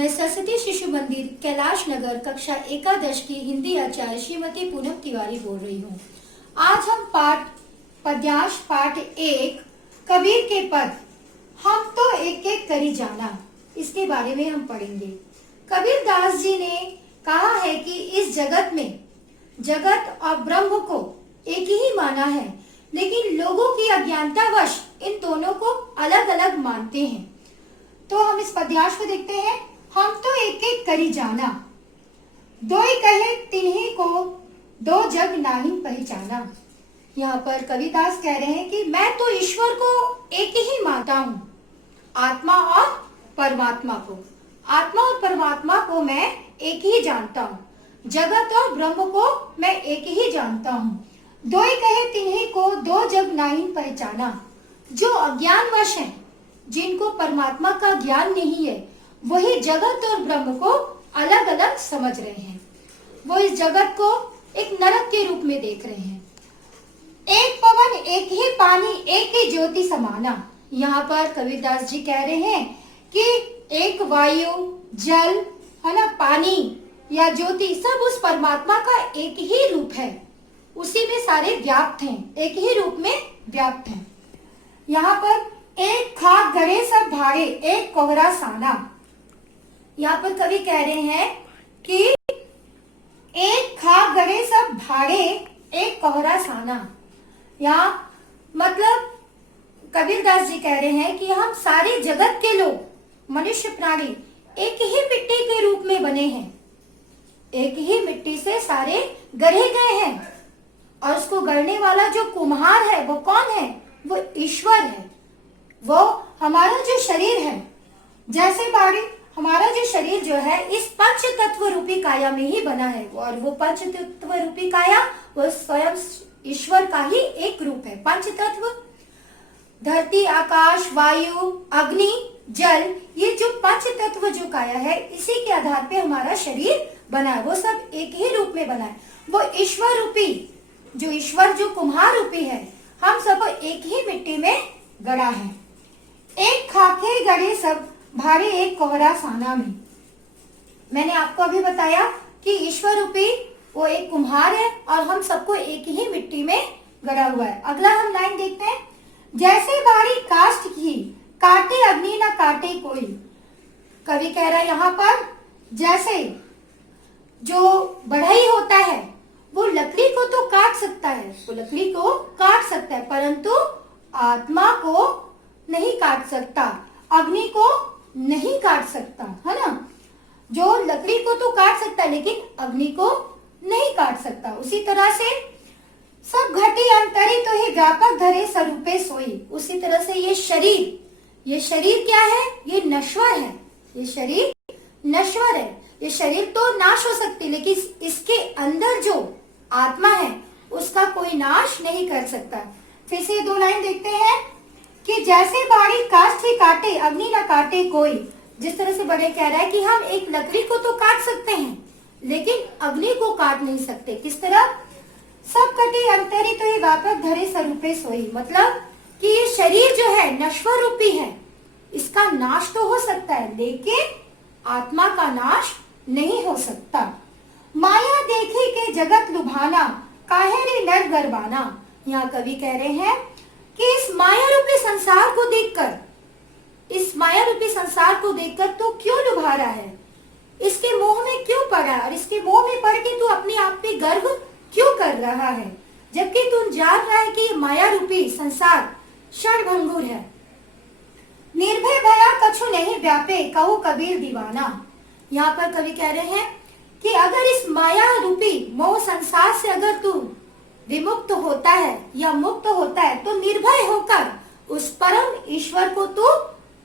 मैं सरस्वती शिशु मंदिर कैलाश नगर कक्षा एकादश की हिंदी आचार्य श्रीमती पूनम तिवारी बोल रही हूँ। आज हम पद्यांश पाठ 1 कबीर के पद हम तो एक एक करी जाना, इसके बारे में हम पढ़ेंगे। कबीर दास जी ने कहा है कि इस जगत में जगत और ब्रह्म को एक ही माना है, लेकिन लोगों की अज्ञानतावश इन दोनों को अलग अलग मानते हैं। तो हम इस पद्यांश को देखते हैं। हम तो एक एक करी जाना, दो ही कहे तिन्ही को दो जग नाही पहचाना। यहाँ पर कबीरदास कह रहे हैं कि मैं तो ईश्वर को एक ही मानता हूँ, आत्मा और परमात्मा को। आत्मा और परमात्मा को मैं एक ही जानता हूँ, जगत और ब्रह्म को मैं एक ही जानता हूँ। दो ही कहे तिन्ही को दो जग नहीं पहचाना। जो अज्ञानवश हैं, जिनको परमात्मा का ज्ञान नहीं है, वही जगत और ब्रह्म को अलग अलग समझ रहे हैं। वो इस जगत को एक नरक के रूप में देख रहे हैं। एक पवन एक ही पानी एक ही ज्योति समाना। यहाँ पर कबीरदास जी कह रहे हैं कि एक वायु, जल, है ना, पानी या ज्योति, सब उस परमात्मा का एक ही रूप है, उसी में सारे व्याप्त हैं, एक ही रूप में व्याप्त हैं। यहाँ पर एक खाक गड़े सब भाड़े एक कोहरा साना। यहाँ पर कवि कह रहे हैं कि एक खाक गड़े सब भाड़े एक कोहरा साना। यहाँ मतलब कबीरदास जी कह रहे हैं कि हम सारे जगत के लोग, मनुष्य प्राणी एक ही मिट्टी के रूप में बने हैं, एक ही मिट्टी से सारे गढ़े गए हैं, और उसको गढ़ने वाला जो कुम्हार है वो कौन है? वो ईश्वर है। वो हमारा जो शरीर है, जैसे बाड़ी हमारा जो शरीर जो है इस पंच तत्व रूपी काया में ही बना है, और वो पंच तत्व रूपी काया वो स्वयं ईश्वर का ही एक रूप है। पंच तत्व धरती, आकाश, वायु, अग्नि, जल, ये जो पंच तत्व जो काया है, इसी के आधार पे हमारा शरीर बना है। वो सब एक ही रूप में बना है। वो ईश्वर रूपी जो ईश्वर जो कुम्हार रूपी है, हम सब एक ही मिट्टी में गड़ा है। एक खाके गड़े सब भाड़े एक कोहरा साना में। मैंने आपको अभी बताया कि ईश्वर रूपी वो एक कुम्हार है और हम सबको एक ही मिट्टी में गड़ा हुआ है। अगला हम लाइन देखते हैं। जैसे बाड़ी काष्ठ की काटे अग्नि न काटे कोई। कवि कह रहा है यहाँ पर, जैसे जो बढ़ई होता है वो लकड़ी को तो काट सकता है, वो लकड़ी को काट सकता है, परंतु आत्मा को नहीं काट सकता, अग्नि को नहीं काट सकता, है ना। जो लकड़ी को तो काट सकता है लेकिन अग्नि को नहीं काट सकता। उसी तरह से सब घटी अंतरी तो ही व्यापक धरे स्वरूपे सोई। उसी तरह से ये शरीर क्या है? ये नश्वर है। ये शरीर नश्वर है। ये शरीर तो नाश हो सकती, लेकिन इसके अंदर जो आत्मा है उसका कोई नाश नहीं कर सकता। फिर से दो लाइन देखते हैं कि जैसे बाड़ी काष्ठ ही काटे अग्नि न काटे कोई। जिस तरह से बड़े कह रहा है कि हम एक लकड़ी को तो काट सकते हैं लेकिन अग्नि को काट नहीं सकते। किस तरह? सब कटी अंतरी तो ये व्यापक धरे स्वरूपे सोई। मतलब कि ये शरीर जो है नश्वर रूपी है, इसका नाश तो हो सकता है लेकिन आत्मा का नाश नहीं हो सकता। माया देखी के जगत लुभाना काहे रे नर गरबाना। यहाँ कवि कह रहे हैं कि इस माया रूपी संसार को देखकर, इस माया रूपी संसार को देखकर तो क्यों लुभा रहा है? इसके मोह में क्यों पड़ा? और इसके मोह में पड़ के तू अपने आप पे गर्व क्यों कर रहा है, जबकि तू जान रहा है कि माया रूपी संसार क्षणभंगुर है। निर्भय भया कछु नहीं व्यापे कहू कबीर दीवाना। यहाँ पर कवि कह रहे हैं कि अगर इस माया रूपी मोह संसार से अगर तू विमुक्त होता है या मुक्त होता है तो निर्भय होकर उस परम ईश्वर को तू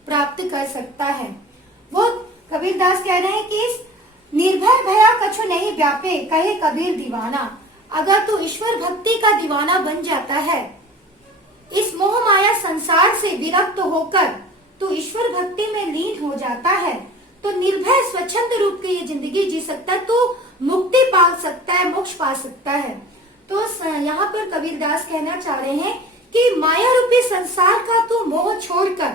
प्राप्त कर सकता है। वो कबीरदास कह रहे हैं कि इस निर्भय भया कछु नहीं व्यापे कहे कबीर दीवाना। अगर तू ईश्वर भक्ति का दीवाना बन जाता है, इस मोह माया संसार से विरक्त होकर तू ईश्वर भक्ति में लीन हो जाता है, तो निर्भय स्वच्छंद रूप की ये जिंदगी जी सकता है, तू मुक्ति पा सकता है, मोक्ष पा सकता है। तो यहाँ पर कबीरदास कहना चाह रहे हैं कि माया रूपी संसार का तू मोह छोड़कर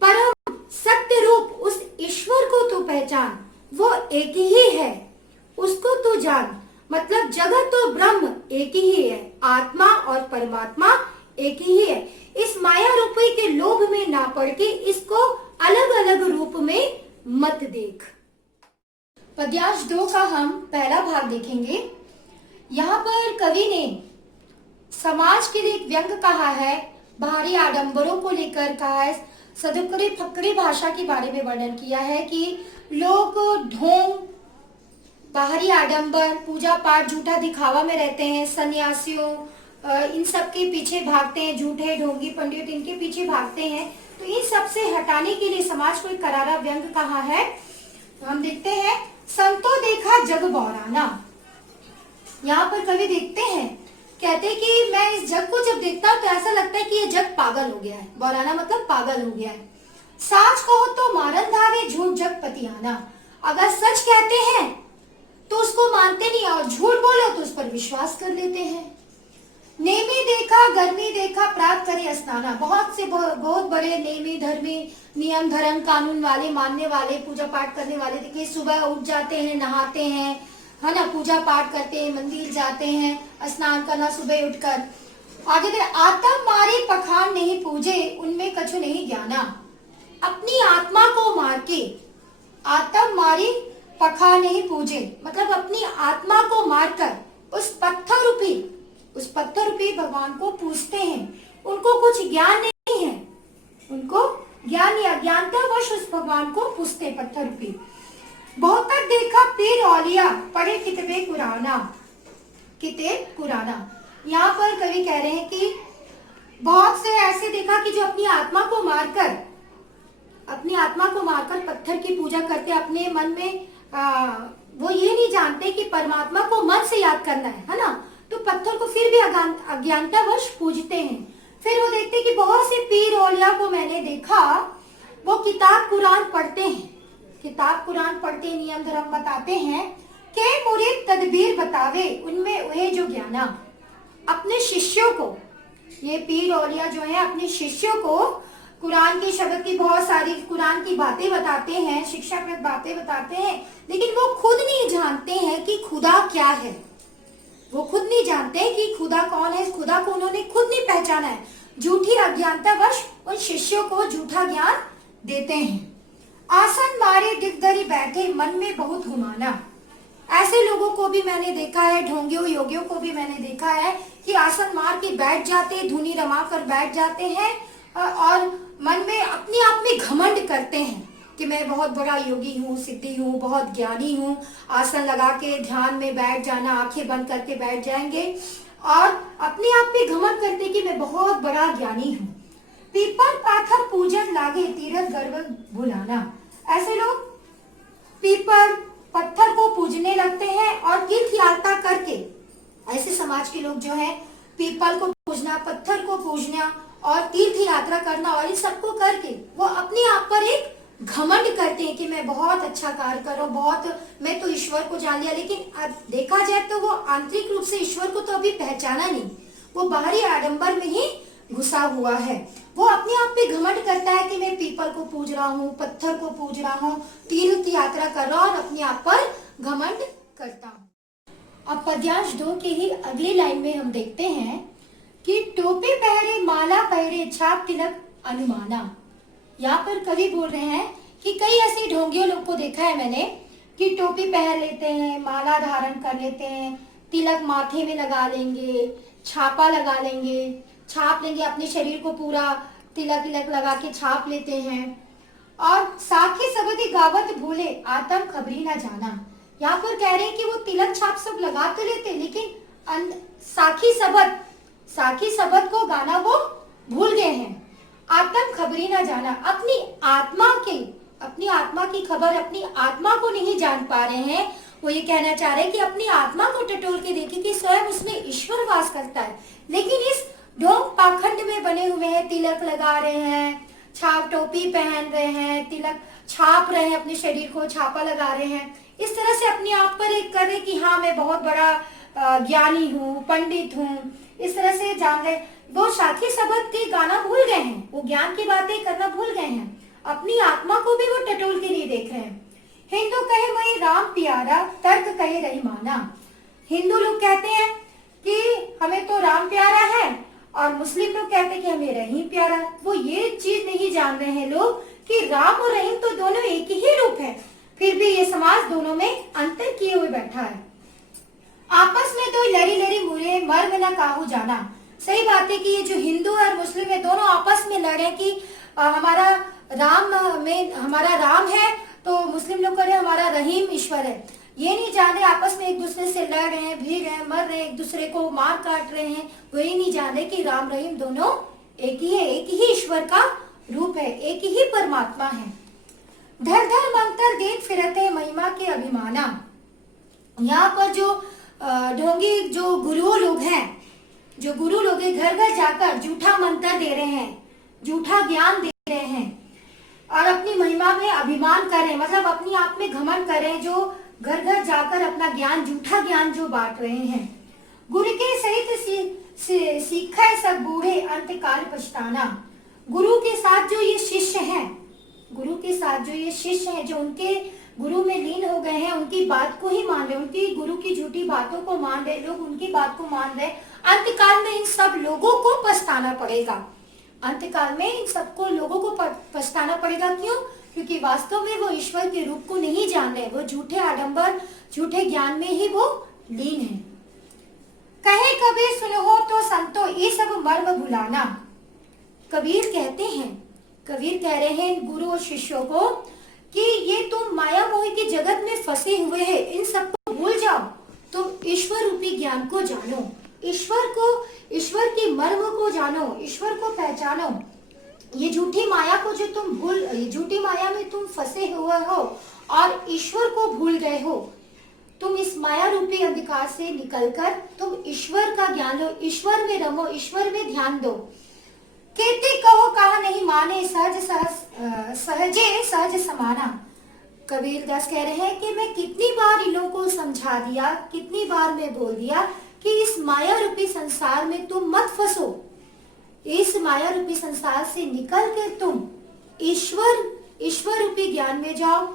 परम सत्य रूप उस ईश्वर को तू पहचान, वो एक ही है, उसको तू जान। मतलब जगत और ब्रह्म एक ही है, आत्मा और परमात्मा एक ही है। इस माया रूपी के लोभ में ना पड़ के इसको अलग अलग रूप में मत देख। पद्यांश 2 का हम पहला भाग देखेंगे। यहाँ पर कवि ने समाज के लिए एक व्यंग कहा है, बाहरी आडंबरों को लेकर कहा है, सदुकड़ी फकड़ी भाषा के बारे में वर्णन किया है कि लोग ढोंग, बाहरी आडंबर, पूजा पाठ, झूठा दिखावा में रहते हैं, सन्यासियों इन सब के पीछे भागते हैं, झूठे ढोंगी पंडित इनके पीछे भागते हैं। तो इन सब से हटाने के लिए समाज को एक करारा व्यंग कहा है। तो हम देखते हैं, संतो देखा जग बौराना। यहाँ पर कवि देखते हैं, कहते कि मैं इस जग को जब देखता हूँ तो ऐसा लगता है कि ये जग पागल हो गया है। बौराना मतलब पागल हो गया है। साच कहो तो मारन धावे, झूठ जग पतियाना। अगर सच कहते हैं तो उसको मानते नहीं और झूठ बोलो तो उस पर विश्वास कर लेते हैं। नेमी देखा गर्मी देखा, प्राप्त करे स्नाना। बहुत से बहुत बड़े नेमी धर्मी, नियम धर्म कानून वाले, मानने वाले, पूजा पाठ करने वाले देखिए, सुबह उठ जाते हैं, नहाते हैं, है ना, पूजा पाठ करते हैं, मंदिर जाते हैं, स्नान करना सुबह उठकर। आगे दे, आत्म मारी पखान नहीं पूजे, उनमें कछु नहीं ज्ञाना। अपनी आत्मा को मार के आत्म मारी पखान नहीं पूजे, मतलब अपनी आत्मा को मारकर उस पत्थर रूपी भगवान को पूजते हैं। उनको कुछ ज्ञान नहीं है, उनको ज्ञान या अज्ञानतावश उस भगवान को पूजते पत्थर रूपी। बहुत तक देखा पीर औलिया, पढ़े किताबे कुराना। यहाँ पर कवि कह रहे हैं कि बहुत से ऐसे देखा कि जो अपनी आत्मा को मारकर पत्थर की पूजा करते, अपने मन में वो ये नहीं जानते कि परमात्मा को मन से याद करना है ना, तो पत्थर को फिर भी अज्ञानतावश पूजते हैं। फिर वो देखते कि बहुत से पीर औलिया को मैंने देखा, वो किताब कुरान पढ़ते नियम धर्म बताते हैं, के मुरीद तदबीर बतावे, उनमें वह जो ज्ञाना। अपने शिष्यों को, ये पीर औलिया जो है अपने शिष्यों को कुरान के शब्द की बहुत सारी कुरान की बातें बताते हैं, शिक्षाप्रद बातें बताते हैं, लेकिन वो खुद नहीं जानते हैं कि खुदा क्या है। वो खुद नहीं जानते कि खुदा कौन है, इस खुदा को उन्होंने खुद नहीं पहचाना है। झूठी अज्ञानतावश उन शिष्यों को झूठा ज्ञान देते हैं। आसन मारे दिग्धरी बैठे, मन में बहुत घुमाना। ऐसे लोगों को भी मैंने देखा है, ढोंगियों योगियों को भी मैंने देखा है कि आसन मार के बैठ जाते, धुनी रमा कर बैठ जाते हैं और मन में अपने आप में घमंड करते हैं कि मैं बहुत बड़ा योगी हूँ, सिद्धि हूँ, बहुत ज्ञानी हूँ। आसन लगा के ध्यान में बैठ जाना, आंखें बंद करके बैठ जाएंगे और अपने आप पे घमंड करते कि मैं बहुत बड़ा ज्ञानी हूँ। पीपल पाथर पूजन लागे, तीरथ गर्व भुलाना। ऐसे लोग पीपल पत्थर को पूजने लगते हैं और तीर्थ यात्रा करके, ऐसे समाज के लोग जो है पीपल को पूजना, पत्थर को पूजना और तीर्थ यात्रा करना और इस सबको करके वो अपने आप पर एक घमंड करते हैं कि मैं बहुत अच्छा कार्य कर रहा हूँ, बहुत मैं तो ईश्वर को जान लिया। लेकिन देखा जाए तो वो आंतरिक रूप से ईश्वर को तो अभी पहचाना नहीं, वो बाहरी आडंबर में ही घुसा हुआ है। वो अपने आप पे घमंड करता है कि मैं पीपल को पूज रहा हूँ, पत्थर को पूज रहा हूँ, तीर्थ यात्रा कर रहा हूँ और अपने आप पर घमंड करता हूँ। अब पद्यांश 2 की ही अगली लाइन में हम देखते हैं कि टोपी पहरे माला पहरे, छाप तिलक अनुमाना। यहाँ पर कवि बोल रहे हैं कि कई ऐसे ढोंगियों लोग को देखा है मैंने कि टोपी पहन लेते हैं, माला धारण कर लेते हैं, तिलक माथे में लगा लेंगे, छापा लगा लेंगे, छाप लेंगे अपने शरीर को पूरा, तिलक तिलक लगा के छाप लेते हैं और साखी सबदी गावत भूले, आत्म खबरी ना जाना। यहाँ पर कह रहे हैं कि वो तिलक छाप सब लगा तो लेते लेकिन साखी सबद को गाना वो भूल गए हैं। आत्म खबरी ना जाना, अपनी आत्मा की खबर, अपनी आत्मा को नहीं जान पा रहे हैं। वो ये कहना चाह रहे हैं कि अपनी आत्मा को टटोल के देखें कि स्वयं उसमें ईश्वर वास करता है, लेकिन इस ढोंग पाखंड में बने हुए हैं, तिलक लगा रहे हैं, छाप टोपी पहन रहे हैं, तिलक छाप रहे हैं, अपने शरीर को छापा लगा रहे हैं, इस तरह से अपने आप पर एक कर रहे कि हाँ मैं बहुत बड़ा ज्ञानी हूँ, पंडित हूँ, इस तरह से जान रहे। वो साखी सबद के गाना भूल गए हैं, वो ज्ञान की बातें करना भूल गए हैं। अपनी आत्मा को भी वो टटोल के नहीं देख रहे हैं। हिंदू कहे वही राम प्यारा, तर्क कहे रहीमाना। हिंदू लोग कहते हैं कि हमें तो राम प्यारा है, और मुस्लिम लोग कहते हैं कि हमें रहीम प्यारा। वो ये चीज नहीं जान रहे हैं लोग कि राम और रहीम तो दोनों एक ही रूप है, फिर भी ये समाज दोनों में अंतर किए हुए बैठा है। आपस में तो लरी लरी मुरे मर्म न काहू जाना। सही बात है कि ये जो हिंदू और मुस्लिम है दोनों आपस में लड़े कि हमारा राम है, तो मुस्लिम लोग कह रहे हैं हमारा रहीम ईश्वर है। ये नहीं जान रहे आपस में एक दूसरे से लड़ रहे हैं, भीग रहे हैं, मर रहे हैं, एक दूसरे को मार काट रहे हैं। वो ये नहीं जान रहे कि राम रहीम दोनों एक ही है, एक ही ईश्वर का रूप है, एक ही परमात्मा है। धर धर मंत्र देख फिरते महिमा के अभिमाना। यहाँ पर जो ढोंगी जो गुरु लोग हैं घर घर जाकर झूठा मंत्र दे रहे हैं, झूठा ज्ञान दे रहे हैं और अपनी महिमा में अभिमान कर रहे हैं, मतलब अपनी आप में घमंड कर रहे हैं, जो घर घर जाकर अपना ज्ञान, झूठा ज्ञान जो बांट रहे हैं। गुरु के सहित सीखा है सब बूढ़े अंत काल पछताना। गुरु के साथ जो ये शिष्य हैं, जो उनके गुरु में लीन हो गए हैं, उनकी बात को ही मान रहे, उनकी गुरु की झूठी बातों को मान रहे लोग, उनकी बात को मान रहे, अंतकाल में इन सब लोगों को पछताना पड़ेगा। अंतकाल में इन सबको लोगों को पछताना पड़ेगा। क्यों? क्योंकि वास्तव में वो ईश्वर के रूप को नहीं जान रहे, वो झूठे आडंबर, झूठे ज्ञान में ही वो लीन है। कहे कबीर सुनो तो संतो ये सब मर्म भुलाना। कबीर कह रहे हैं गुरु और शिष्यों को कि ये तुम माया मोह के जगत में फंसे हुए हैं, इन सबको भूल जाओ, तुम ईश्वर रूपी ज्ञान को जानो, ईश्वर की मर्म को जानो, ईश्वर को पहचानो। ये झूठी माया को जो झूठी माया में तुम फंसे हुए हो और ईश्वर को भूल गए हो, तुम इस माया रूपी अंधकार से निकलकर तुम ईश्वर का ज्ञान लो, ईश्वर में रमो, ईश्वर में ध्यान दो। कहते कहो कहा नहीं माने सहजे सहज समाना। कबीर दास कह रहे हैं कि मैं कितनी बार इन लोगों को समझा दिया, कितनी बार मैं बोल दिया कि इस माया रूपी संसार में तुम मत फंसो, इस माया रूपी संसार से निकल कर तुम ईश्वर रूपी ज्ञान में जाओ,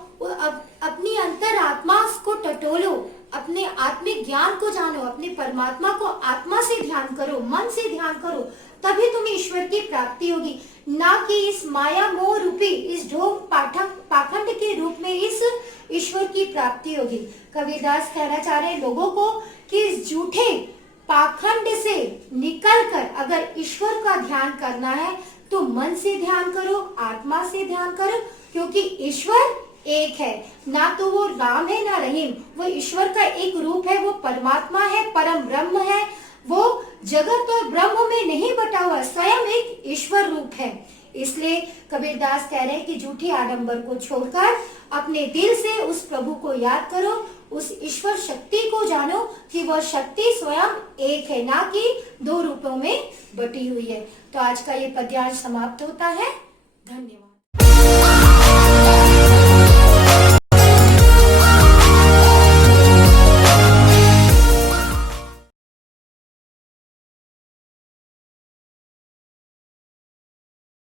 अपनी अंतर आत्मा को टटोलो, अपने आत्मिक ज्ञान को जानो, अपने परमात्मा को आत्मा से ध्यान करो, मन से ध्यान करो, तभी तुम्हें ईश्वर की प्राप्ति होगी, ना कि इस माया मोह रूपी इस ढोंग पाखंड के रूप में इस ईश्वर की प्राप्ति होगी। कबीरदास कहना चाह रहे हैं लोगों को कि इस झूठे पाखंड से निकलकर अगर ईश्वर का ध्यान करना है तो मन से ध्यान करो, आत्मा से ध्यान करो, क्योंकि ईश्वर एक है, ना तो वो राम है ना रहीम, वो ईश्वर का एक रूप है, वो परमात्मा है, परम ब्रह्म है, वो जगत और ब्रह्म में नहीं बटा हुआ, स्वयं एक ईश्वर रूप है। इसलिए कबीरदास कह रहे हैं कि झूठी आडंबर को छोड़कर अपने दिल से उस प्रभु को याद करो, उस ईश्वर शक्ति को जानो कि वह शक्ति स्वयं एक है, ना कि दो रूपों में बटी हुई है। तो आज का ये पद्यांश समाप्त होता है। धन्यवाद।